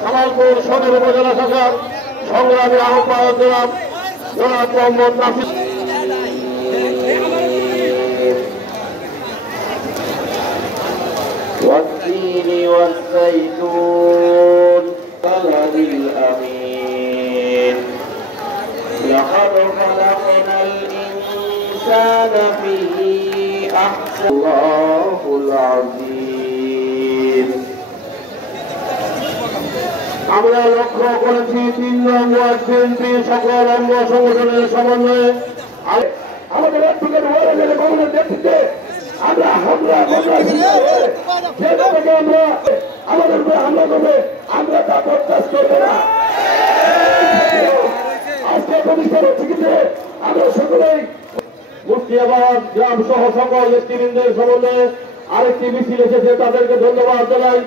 জামালপুর সদর উপজেলা শাখার সংগ্রামী আহ্বায়ক জনাব মোহাম্মদ নাসির। والتين والزيتون والبلد الأمين لقد خلقنا الإنسان في أحسن الله العظيم। আমরা লক্ষ্য করেছি 3 নং ওয়ার্ড বিএনপির সকল অঙ্গ সংগঠনের সমন্বয়ে আমাদের একদিকের ওয়ার্ডের কমিটির নেতৃত্বে আমরা হামলা আমাদের উপরে হামলা করবে, আমরা তা বরদাস্ত করব না। আজকে প্রতিষ্ঠানের চিকিৎসা আমরা সকলেই মুর্শিদাবাদ গ্রাম সহ সকল নেতৃবৃন্দের সমন্বয়ে আরেকটি মিছিল এসেছে, তাদেরকে ধন্যবাদ জানাই।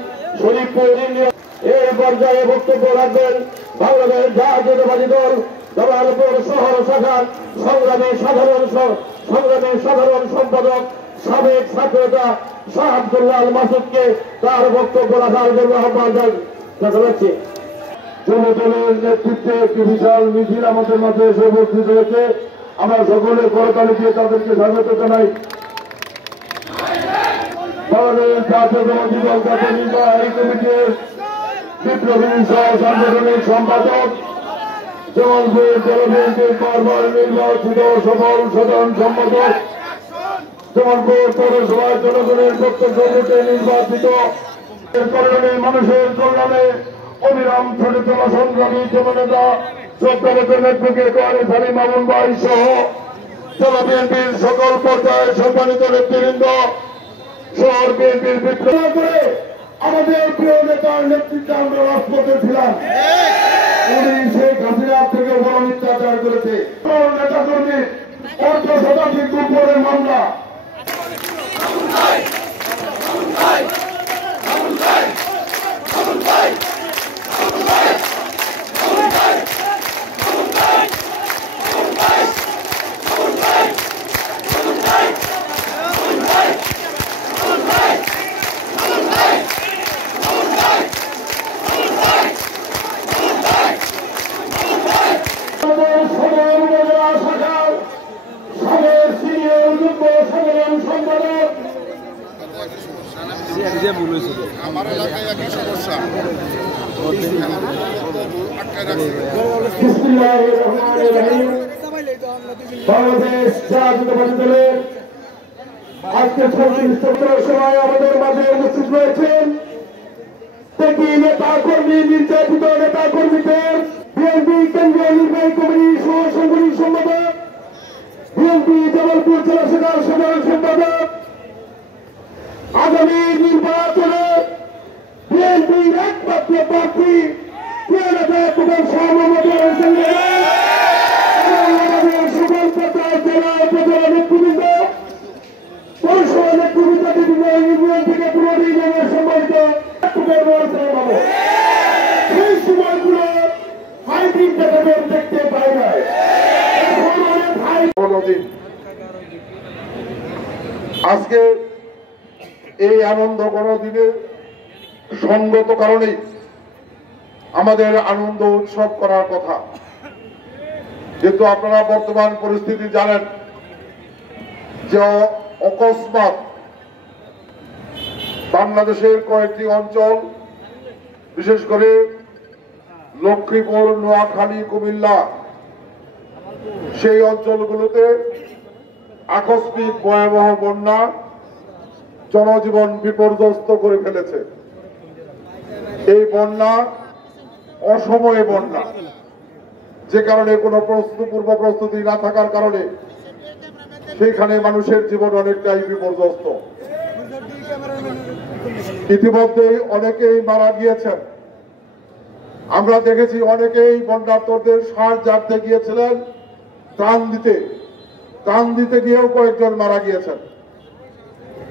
শরীফপুর ইউনিয়ন এই পর্যায়ে বক্তব্য রাখবেন বাংলাদেশ জাতীয়তাবাদী দল জামালপুর শহর শাখার সংগ্রামী সাধারণ সম্পাদক সাবেক ছাত্রনেতা শাহ আব্দুল্লাহ আল মাসুদকে তার বক্তব্য রাখার জন্য আহ্বান জানাচ্ছি। যুবদলের নেতৃত্বে একটি বিশাল মিছিল আমাদের মাঝে এসে উপস্থিত হয়েছে। আমরা সকলে করতালি দিয়ে তাদেরকে স্বাগত জানাই। বাংলাদেশ জাতীয়তাবাদী দল জাতীয় নির্বাহী কমিটির বিপ্লবী সহ সাংগঠনিক সম্পাদক, জামালপুর জেলা বিএনপির বারবার নির্বাচিত সফল সাধারণ সম্পাদক, জামালপুর পৌরসভার জনগণের প্রত্যক্ষ ভোটে নির্বাচিত কল্যাণে মানুষের কল্যাণে অবিরাম ছুটে চলা সংগ্রামী জননেতা শ্রদ্ধাবতের নেতৃত্বে কোয়ালিস আলী মামুন ভাই সহ জেলা বিএনপির সকল পর্যায়ে সম্মানিত নেতৃবৃন্দ, শহর বিএনপির বিপ্লব করে আমাদের প্রিয় নেতার নেতৃত্বে আমরা রাজপথে ছিলাম। উনি শেখ হাসিনা থেকে বড় মিথ্যাচার করেছে। নেতা কর্মী অর্ধশতাধিক উপরের মামলা আমার এলাকায় একই সমস্যা। বাংলাদেশ জাতীয়তাবাদী দলের আজকে 36 সময় আমাদের মাঝে উপস্থিত রয়েছেন দেখি নেতা কর্মী, নির্যাতিত নেতা কর্মীদের বিএনপি কেন্দ্রীয় নির্বাহী কমিটির সহ সাংগঠনিক সম্পাদক, বিএনপি জামালপুর জেলা শাখার সাধারণ সম্পাদক, আগামী নির্বাচনে বিএনপির একমাত্র প্রার্থী প্রিয় নেতা প্রধান শাহ মোহাম্মদ হোসেন আমাদের সকল পর্যায়ে জেলা উপজেলা নেতৃবৃন্দ, পৌরসভা নেতৃবৃন্দ বিভিন্ন ইউনিয়ন থেকে পুরো নির্বাচনের সম্মানিত সেই সময়গুলো হাইব্রিড নেতাদের দেখতে পাই নাই। আজকে এই আনন্দ দিনে সঙ্গত কারণেই আমাদের আনন্দ উৎসব করার কথা। যেহেতু আপনারা বর্তমান পরিস্থিতি জানেন যে অকস্মাৎ বাংলাদেশের কয়েকটি অঞ্চল, বিশেষ করে লক্ষ্মীপুর, নোয়াখালী, কুমিল্লা, সেই অঞ্চলগুলোতে আকস্মিক ভয়াবহ বন্যা জনজীবন বিপর্যস্ত করে ফেলেছে। এই বন্যা অসময়ে বন্যা, যে কারণে কোনো পূর্ব প্রস্তুতি না থাকার কারণে সেইখানে মানুষের জীবন অনেকটাই বিপর্যস্ত। ইতিমধ্যেই অনেকেই মারা গিয়েছেন। আমরা দেখেছি অনেকেই বন্যার্তদের সাহায্যার্থে গিয়েছিলেন ত্রাণ দিতে গিয়েও কয়েকজন মারা গিয়েছেন।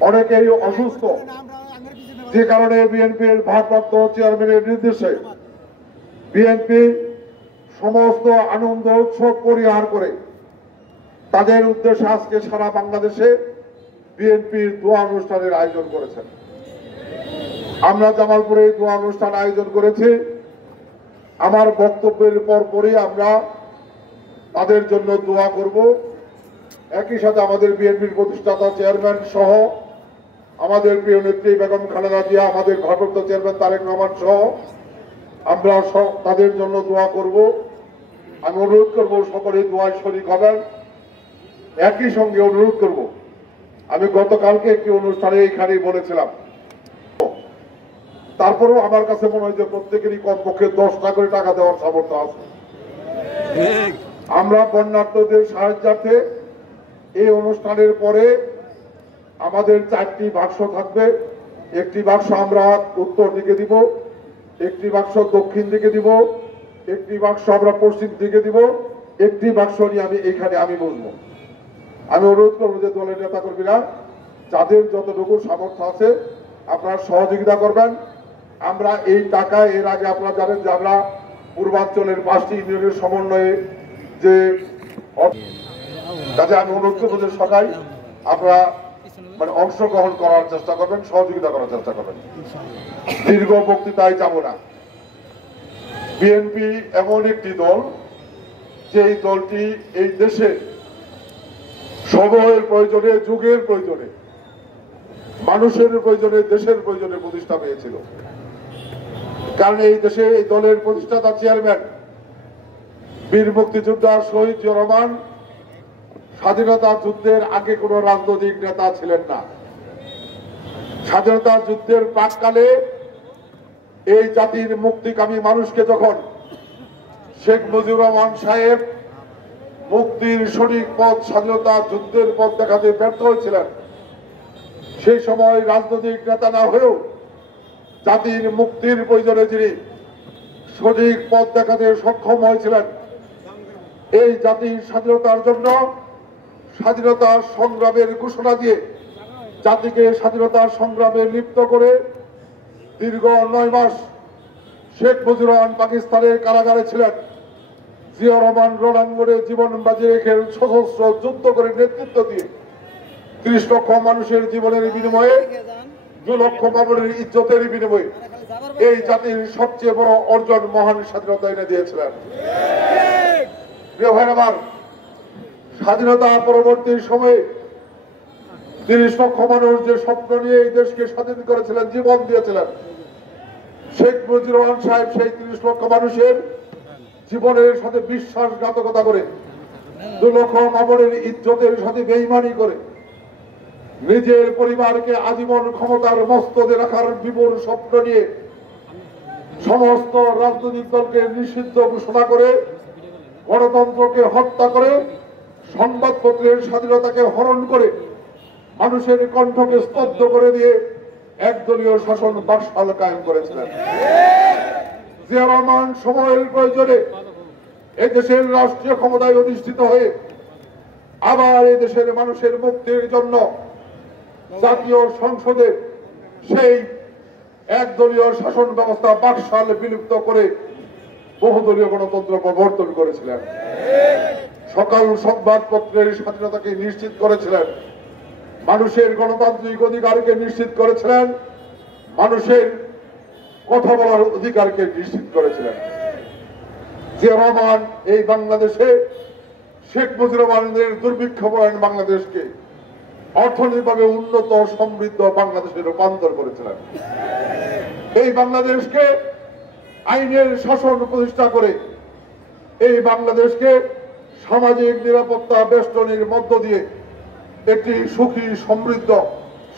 অনেকেই অসুস্থ, যে কারণে বিএনপির ভারপ্রাপ্ত চেয়ারম্যানের নির্দেশে বিএনপি সমস্ত আনন্দ উৎসব পরিহার করে তাদের উদ্দেশ্যে আজকে সারা বাংলাদেশে বিএনপির দোয়া অনুষ্ঠানের আয়োজন করেছেন। আমরা জামালপুরে দোয়া অনুষ্ঠান আয়োজন করেছি। আমার বক্তব্যের পরপরই আমরা তাদের জন্য দোয়া করব। একই সাথে আমাদের বিএনপির প্রতিষ্ঠাতা চেয়ারম্যান সহ আমাদের প্রিয় নেত্রী বেগম খালেদা জিয়া, আমাদের ভারপ্রাপ্ত চেয়ারম্যান তারেক রহমান সহ আমরা তাদের জন্য দোয়া করব। আমি অনুরোধ করব সকলে দোয়ায় শরীক হবেন। একই সঙ্গে অনুরোধ করব, আমি গতকালকে একটি অনুষ্ঠানে এইখানেই বলেছিলাম, তারপরেও আমার কাছে মনে হয় যে প্রত্যেকেরই কমপক্ষে 10টা করে টাকা দেওয়ার সামর্থ্য আছে। আমরা বন্যার্থদের সাহায্যার্থে এই অনুষ্ঠানের পরে আমাদের 4টি বাক্স থাকবে। একটি বাক্স আমরা উত্তর দিকে দিব, একটি বাক্স দক্ষিণ দিকে দিব, একটি বাক্স আমরা পশ্চিম দিকে দিব, একটি বাক্স নিয়ে আমি বসবো। আমি অনুরোধ করবো যে দলের নেতা কর্মীরা যাদের যতটুকু সামর্থ্য আছে আপনারা সহযোগিতা করবেন। আমরা এই টাকা এর আগে আপনারা জানেন যে আমরা পূর্বাঞ্চলের 5টি ইউনিয়নের সমন্বয়ে যে কাজে আমি অনুরোধ করবো যে সবাই আপনারা অংশগ্রহণ করার চেষ্টা করবেন, সহযোগিতা করার চেষ্টা করবেন। দীর্ঘ বক্তৃতায় যাব না। বিএনপি এমন একটি দল যে এই দলটি এই দেশে সময়ের প্রয়োজনে, যুগের প্রয়োজনে, মানুষের প্রয়োজনে, দেশের প্রয়োজনে প্রতিষ্ঠা পেয়েছিল। কারণ এই দেশে এই দলের প্রতিষ্ঠাতা চেয়ারম্যান বীর মুক্তিযোদ্ধা শহীদ জিয়াউর রহমান স্বাধীনতা যুদ্ধের আগে কোন রাজনৈতিক নেতা ছিলেন না। স্বাধীনতা যুদ্ধের প্রাককালে এই জাতির মুক্তিকামী মানুষকে যখন শেখ মুজিবুর রহমান সাহেব মুক্তির সঠিক পথ, স্বাধীনতা যুদ্ধের পথ দেখাতে ব্যর্থ হয়েছিলেন, সেই সময় রাজনৈতিক নেতা না হয়েও জাতির মুক্তির প্রয়োজনে যিনি সঠিক পথ দেখাতে সক্ষম হয়েছিলেন, এই জাতির স্বাধীনতার জন্য স্বাধীনতা সংগ্রামের ঘোষণা দিয়ে জাতিকে স্বাধীনতার সংগ্রামে লিপ্ত করে দীর্ঘ 9 মাস শেখ মুজিবুর রহমান পাকিস্তানের কারাগারে ছিলেন। জিয়াউর রহমান রণাঙ্গনে জীবন বাজি রেখে সশস্ত্র যুদ্ধ করে নেতৃত্ব দিয়ে 30 লক্ষ মানুষের জীবনের বিনিময়ে, 2 লক্ষ মামুনের ইজ্জতের বিনিময়ে এই জাতির সবচেয়ে বড় অর্জন মহান স্বাধীনতা এনে দিয়েছিলেন। প্রিয় ভাই আমার, স্বাধীনতা পরবর্তী সময়ে 30 লক্ষ মানুষ যে স্বপ্ন নিয়ে এই দেশকে স্বাধীন করেছিলেন, জীবন দিয়েছিলেন, শেখ মুজিবুর রহমান সাহেব সেই 30 লক্ষ মানুষের জীবনের সাথে বিশ্বাসঘাতকতা করে, 2 লক্ষ মামুনের ইজ্জতের সাথে বেঈমানি করে নিজের পরিবারকে আজীবন ক্ষমতার মস্তদে রাখার বিপুল স্বপ্ন নিয়ে সমস্ত রাজনৈতিক দলকে নিষিদ্ধ ঘোষণা করে, গণতন্ত্রকে হত্যা করে, সংবাদপত্রের স্বাধীনতাকে হরণ করে, মানুষের কণ্ঠকে স্তব্ধ করে দিয়ে একদলীয় শাসন বাকশাল কায়েম করেছিলেন। জিয়াউর রহমান সময়ের প্রয়োজনে এদেশের রাষ্ট্রীয় ক্ষমতায় অধিষ্ঠিত হয়ে আবার এদেশের মানুষের মুক্তির জন্য জাতীয় সংসদে সেই একদলীয় শাসন ব্যবস্থা বাকশাল বিলুপ্ত করে বহুদলীয় গণতন্ত্র প্রবর্তন করেছিলেন। সকল সংবাদপত্রের স্বাধীনতাকে নিশ্চিত করেছিলেন, মানুষের গণতান্ত্রিক অধিকারকে নিশ্চিত করেছিলেন, মানুষের কথা বলার অধিকারকে নিশ্চিত করেছিলেন। জিয়াউর রহমান এই বাংলাদেশে শেখ মুজিবুর রহমানের দুর্ভিক্ষ পরায়ণ বাংলাদেশকে অর্থনৈতিকভাবে উন্নত সমৃদ্ধ বাংলাদেশে রূপান্তর করেছিলেন। এই বাংলাদেশকে আইনের শাসন প্রতিষ্ঠা করে এই বাংলাদেশকে সামাজিক নিরাপত্তা বেষ্টনীর মধ্য দিয়ে একটি সুখী, সমৃদ্ধ,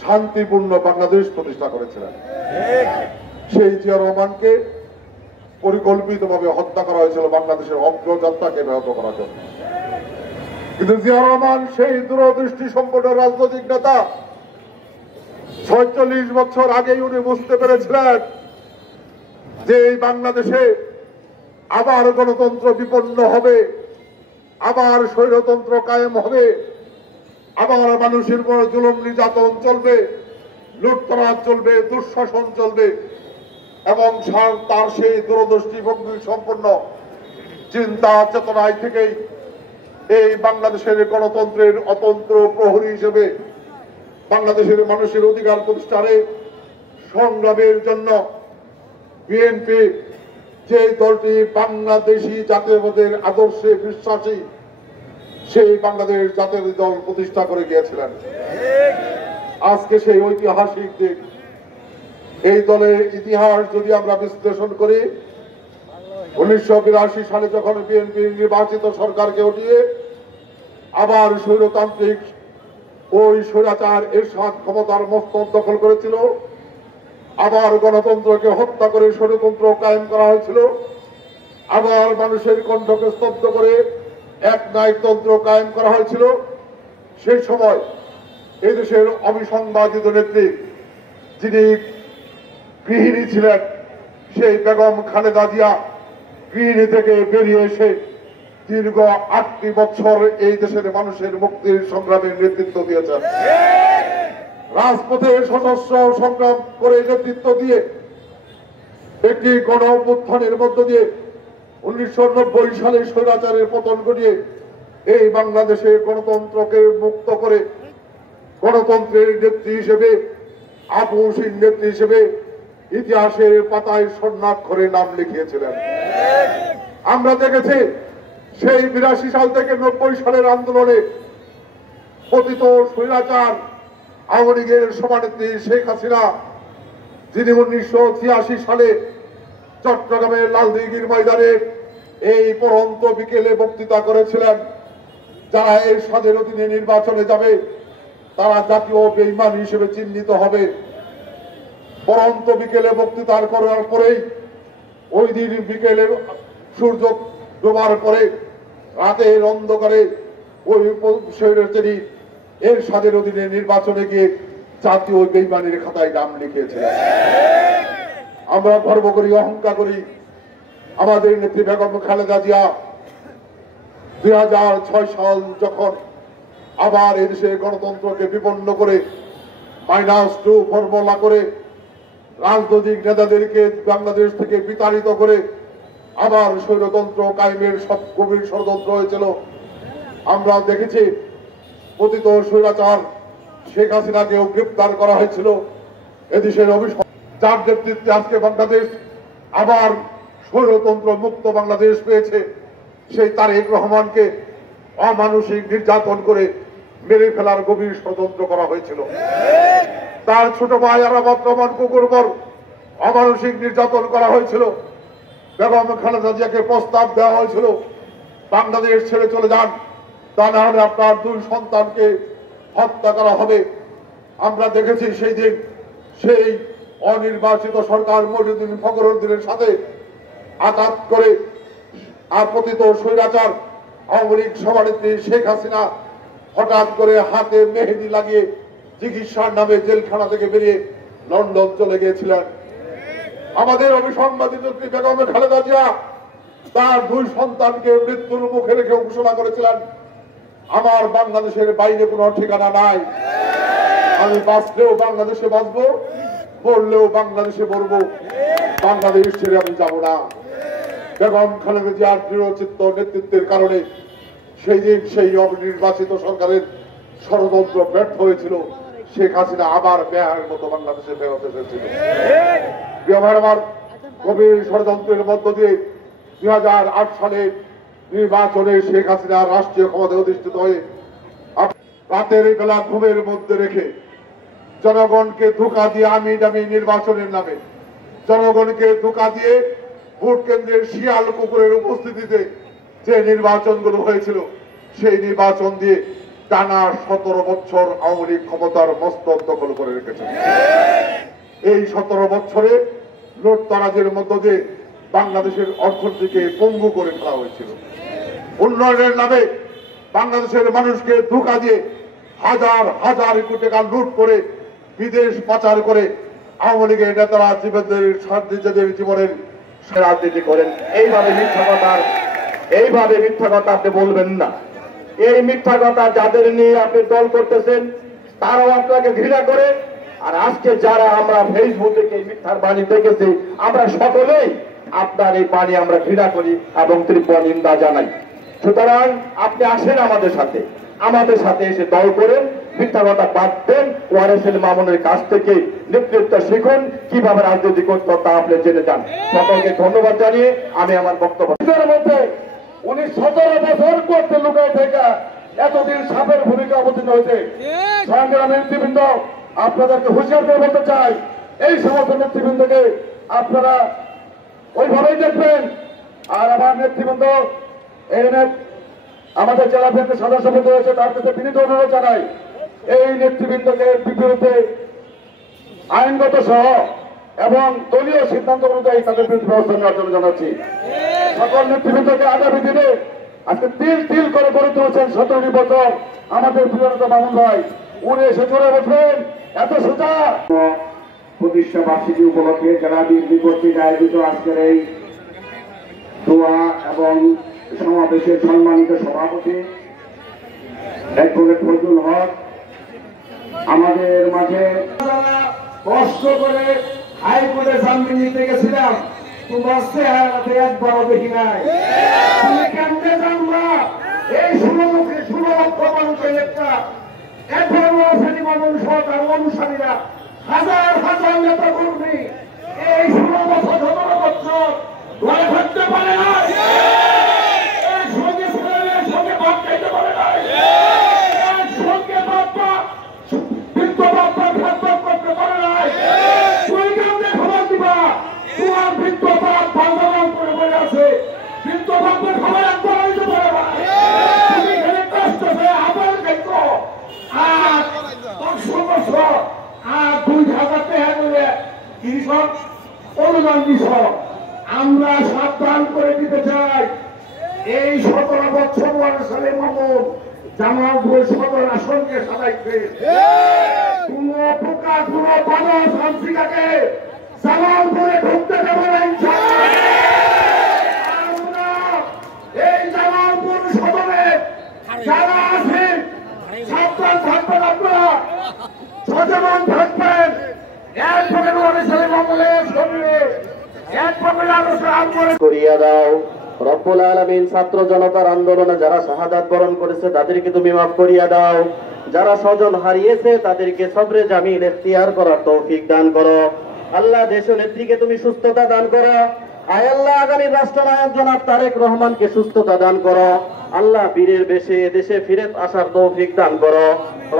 শান্তিপূর্ণ বাংলাদেশ প্রতিষ্ঠা করেছিলেন। সেই জিয়াউর রহমানকে পরিকল্পিতভাবে হত্যা করা হয়েছিল বাংলাদেশের অগ্রযাত্রাকে ব্যাহত করার জন্য। কিন্তু জিয়াউর রহমান সেই দূরদৃষ্টি সম্পন্ন রাজনৈতিক নেতা, ৪৬ বছর আগেই উনি বুঝতে পেরেছিলেন যে এই বাংলাদেশে আবার গণতন্ত্র বিপন্ন হবে, আবার স্বৈরতন্ত্র কায়েম হবে, আবার মানুষের উপর জুলুম নির্যাতন চলবে, লুটতরাজ চলবে, দুঃশাসন চলবে। এবং তার সেই দূরদৃষ্টি ভঙ্গি সম্পন্ন চিন্তা চেতনায় থেকেই এই বাংলাদেশের গণতন্ত্রের অতন্ত্র প্রহরী হিসেবে বাংলাদেশের মানুষের অধিকার প্রতিষ্ঠানে সংগ্রামের জন্য বিএনপি, যে দলটি বাংলাদেশি জাতীয়তাবাদের আদর্শে বিশ্বাসী, সেই বাংলাদেশ জাতীয় দল প্রতিষ্ঠা করে গিয়েছিলেন। আজকে সেই ঐতিহাসিক দিন। এই দলের ইতিহাস যদি আমরা বিশ্লেষণ করি, 1982 সালে যখন বিএনপি নির্বাচিত সরকারকে উঠিয়ে আবার স্বৈরতান্ত্রিক ওই স্বৈরাচার এরশাদ ক্ষমতার মস্তক দখল করেছিল, আবার গণতন্ত্রকে হত্যা করে স্বৈরতন্ত্র কায়েম করা হয়েছিল, আবার মানুষের কণ্ঠকে স্তব্ধ করে এক নায়কতন্ত্র কায়েম করা হয়েছিল। সেই সময় এই দেশের অবিসংবাদিত নেত্রী, যিনি গৃহিণী ছিলেন, সেই বেগম খালেদা জিয়া গৃহিণী থেকে বেরিয়ে এসে দীর্ঘ 8টি বছর এই দেশের মানুষের মুক্তির সংগ্রামের নেতৃত্ব দিয়েছেন। রাজপথে সশস্ত্র সংগ্রাম করে নেতৃত্ব দিয়ে একটি গণ অভ্যুত্থানের মধ্য দিয়ে 1990 সালে স্বৈরাচারের পতন ঘটিয়ে এই বাংলাদেশে গণতন্ত্রকে মুক্ত করে গণতন্ত্রের নেত্রী হিসেবে, আপসহীন নেত্রী হিসেবে ইতিহাসের পাতায় স্বর্ণাক্ষরে নাম লিখিয়েছিলেন। আমরা দেখেছি সেই 82 সাল থেকে 90 সালের আন্দোলনে পতিত স্বৈরাচার আওয়ামী লীগের সভানেত্রী শেখ হাসিনা, যিনি 1986 সালে চট্টগ্রামের লালদিঘির ময়দানে এই পরন্ত বিকেলে বক্তৃতা করেছিলেন, যারা এর স্বাদের অধীনে নির্বাচনে যাবে তারা জাতীয় বেঈমান হিসেবে চিহ্নিত হবে। পরন্ত বিকেলে বক্তৃতা করার পরেই ওই দিন বিকেলে সূর্য ডোবার পরে রাতের অন্ধকারে ওই তিনি এর স্বাদের অধীনে নির্বাচনে গিয়ে জাতীয় বেঈমানির খাতায় নাম লিখিয়েছিলেন। আমরা গর্ব করি, অহংকার করি, আমাদের নেত্রী বেগম খালেদা জিয়া 2006 সাল যখন আবার এদেশে গণতন্ত্রকে বিপন্ন করে -2 ফর্মুলা করে রাজনৈতিক নেতাদেরকে বাংলাদেশ থেকে বিতাড়িত করে আবার স্বৈরতন্ত্র কায়েমের সব গভীর ষড়যন্ত্র হয়েছিল। আমরা দেখেছি পতিত স্বৈরাচার শেখ হাসিনাকেও গ্রেপ্তার করা হয়েছিল। এদেশের যার নেতৃত্বে আজকে বাংলাদেশ আবার স্বৈরতন্ত্র মুক্ত বাংলাদেশ পেয়েছে, সেই তারেক রহমানকে অমানসিক নির্যাতন করে মেরে ফেলার গভীর ষড়যন্ত্র করা হয়েছিল। তার ছোট ভাই আরাফাত রহমান কুকুর উপর অমানসিক নির্যাতন করা হয়েছিল। বেগম খালেদা জিয়াকে প্রস্তাব দেওয়া হয়েছিল, বাংলাদেশ ছেড়ে চলে যান, তা না হলে আপনার 2 সন্তানকে হত্যা করা হবে। আমরা দেখেছি সেই দিন সেই অনির্বাচিত সরকার মহিউদ্দিন ফখরুদ্দিনের সাথে আঘাত করে আপতিত স্বৈরাচার আওয়ামী লীগ সভানেত্রী শেখ হাসিনা হঠাৎ করে হাতে মেহেদি লাগিয়ে চিকিৎসার নামে জেলখানা থেকে বেরিয়ে লন্ডন চলে গিয়েছিলেন। আমাদের অবিসংবাদিত বেগম খালেদা জিয়া তার 2 সন্তানকে মৃত্যুর মুখে রেখে ঘোষণা করেছিলেন, আমার বাংলাদেশের বাইরে কোনো ঠিকানা নাই, আমি বাঁচলেও বাংলাদেশে বাঁচবো, মরলেও বাংলাদেশে মরবো, বাংলাদেশ ছেড়ে আমি যাব না। বেগম খালেদা জিয়ার দৃঢ়চিত্ত নেতৃত্বের কারণে সেই দিন সেই অনির্বাচিত সরকারের ষড়যন্ত্র ব্যর্থ হয়েছিল, শেখ হাসিনা আবার বেহারের মতো বাংলাদেশে ফেরত এসেছিল। আমার গভীর ষড়যন্ত্রের মধ্য দিয়ে 2008 সালের নির্বাচনে শেখ হাসিনা রাষ্ট্রীয় ক্ষমতায় অধিষ্ঠিত হয়ে রাতের বেলা ঘুমের মধ্যে রেখে জনগণকে ধোঁকা দিয়ে আমি দামি নির্বাচনের নামে জনগণকে ধোঁকা দিয়ে ভোট কেন্দ্রের শিয়াল কুকুরের উপস্থিতিতে যে নির্বাচনগুলো হয়েছিল, সেই নির্বাচন দিয়ে টানা 17 বছর আওয়ামী লীগ ক্ষমতার মস্তক দখল করে রেখেছে। এই 17 বছরে লুটতরাজের মধ্য দিয়ে বাংলাদেশের অর্থনীতিকে পঙ্গু করে ফেলা হয়েছিল। উন্নয়নের নামে বাংলাদেশের মানুষকে ধোঁকা দিয়ে হাজার হাজার কোটি টাকা লুট করে বিদেশ পাচার করে আওয়ামী লীগের নেতারা নিজেদের জীবনের রাজনীতি করেন। এইভাবে মিথ্যা কথা আপনি বলবেন না। এই মিথ্যা কথা যাদের নিয়ে আপনি দল করতেছেন তারাও আপনাকে ঘৃণা করে, আর আজকে যারা আমরা ফেসবুক থেকে এই মিথ্যার বাণী দেখেছি, আমরা সকলেই আপনার এই বাণী আমরা ঘৃণা করি এবং তীব্র নিন্দা জানাই। সুতরাং আপনি আসেন আমাদের সাথে এসে দল করেন, মিথ্যা কথা বাদ দেন, ওয়ারেসেল মামুনের কাছ থেকে নেতৃত্ব শিখুন, কিভাবে রাজনীতি করতে তা আপনি জেনে যান। সকলকে ধন্যবাদ জানিয়ে আমি আমার বক্তব্য মধ্যে উনি 17 বছর করতে লুকায় থেকে এতদিন সাপের ভূমিকা অবতীর্ণ হয়েছে। সংগ্রামী নেতৃবৃন্দ, আপনাদেরকে হুঁশিয়ার করে বলতে চাই, এই সমস্ত নেতৃবৃন্দকে আপনারা ওইভাবেই দেখবেন। আর আমার নেতৃবৃন্দ আমাদের জেলা ব্যাংকের সদস্য সমিতি রয়েছে, তার কাছে বিনীত অনুরোধ জানাই, এই নেতৃবৃন্দকে বিরুদ্ধে আইনগত সহ এবং দলীয় সিদ্ধান্ত অনুযায়ী তাদের বিরুদ্ধে ব্যবস্থা নেওয়ার জন্য জানাচ্ছি। সকল নেতৃবৃন্দকে আগামী দিনে আজকে তিল তিল করে গড়ে তুলেছেন 17 বছর আমাদের প্রিয়তা মামুন ভাই, উনি এসে চলে বসবেন এত সোজা। প্রতিষ্ঠা বার্ষিকী উপলক্ষে যারা বিএনপি কর্তৃক আয়োজিত আজকের এই দোয়া এবং সমাবেশের সম্মানিত সভাপতি অ্যাডভোকেট ফজলুল হক আমাদের মাঝে কষ্ট করে হাইকোর্টে জামিন নিতে গেছিলাম, তোমার চেহারাতে একবারও দেখি নাই। তুমি কেমনে জানবা এই 16 লক্ষ মানুষের একটা অনুসারীরা হাজার হাজার নেতা কর্মী এই 16 বছর 17 বছর ঘরে থাকতে পারে না, সঙ্গে ছেলেমেয়ের সঙ্গে ভাত খাইতে পারে না, সঙ্গে বাপ্পা বৃদ্ধ বাপ্পা খেদমত করতে পারে না। তুই কেমনে খবর দিবা তোমার বৃদ্ধ বাপ বান্ধবান করে বলে আছে, বৃদ্ধ বাপের খবর একবার হইতে পারে না। তুমি এখানে কষ্ট হয়ে আবার দেখো আর 500 বছর আর 2000 টাকা করে কৃষক অনুদান দিছ, আমরা সাবধান করে দিতে চাই। এই 17 বছর ওয়ারেসেল মামুন জামালপুর সদর আসনকে সাজাইছে, কোন প্রকার কোন বাধা শান্তিটাকে জামালপুরে ঢুকতে দেব না ইনশাআল্লাহ। আমরা এই জামালপুর সদরে যারা আছেন সাবধান থাকবেন, আপনারা সচেতন থাকবেন। এক প্রকার ওয়ারেসেল মামুনের সঙ্গে এক প্রকার আলোচনা করিয়া দাও। রব্বুল আলামিন ছাত্র জনতার আন্দোলনে যারা শাহাদাত বরণ করেছে তাদেরকে তুমি মাফ করিয়া দাও। যারা স্বজন হারিয়েছে তাদেরকে সবরে জামিন ইখতিয়ার করার তৌফিক দান করো। আল্লাহ দেশ নেত্রীকে তুমি সুস্থতা দান করো। আয় আল্লাহ আগামী রাষ্ট্রনায়ক জনাব তারেক রহমানকে সুস্থতা দান করো। আল্লাহ বীরের বেশে দেশে ফিরে আসার তৌফিক দান করো।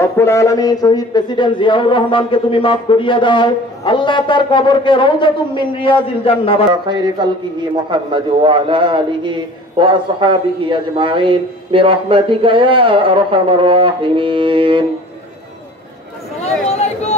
রব্বুল আলামিন শহীদ প্রেসিডেন্ট জিয়াউর রহমানকে তুমি মাফ করিয়া দাও। আল্লাহ তার কবরকে রওজাতুম মিন রিয়াজিল জান্নাহ ওয়া খায়রি খালকিহি মুহাম্মদ ওয়া আলা আলিহি ওয়া আসহাবিহি আজমাইন বিরহমাতিকা ইয়া আরহামার রাহিমিন। আসসালামু আলাইকুম।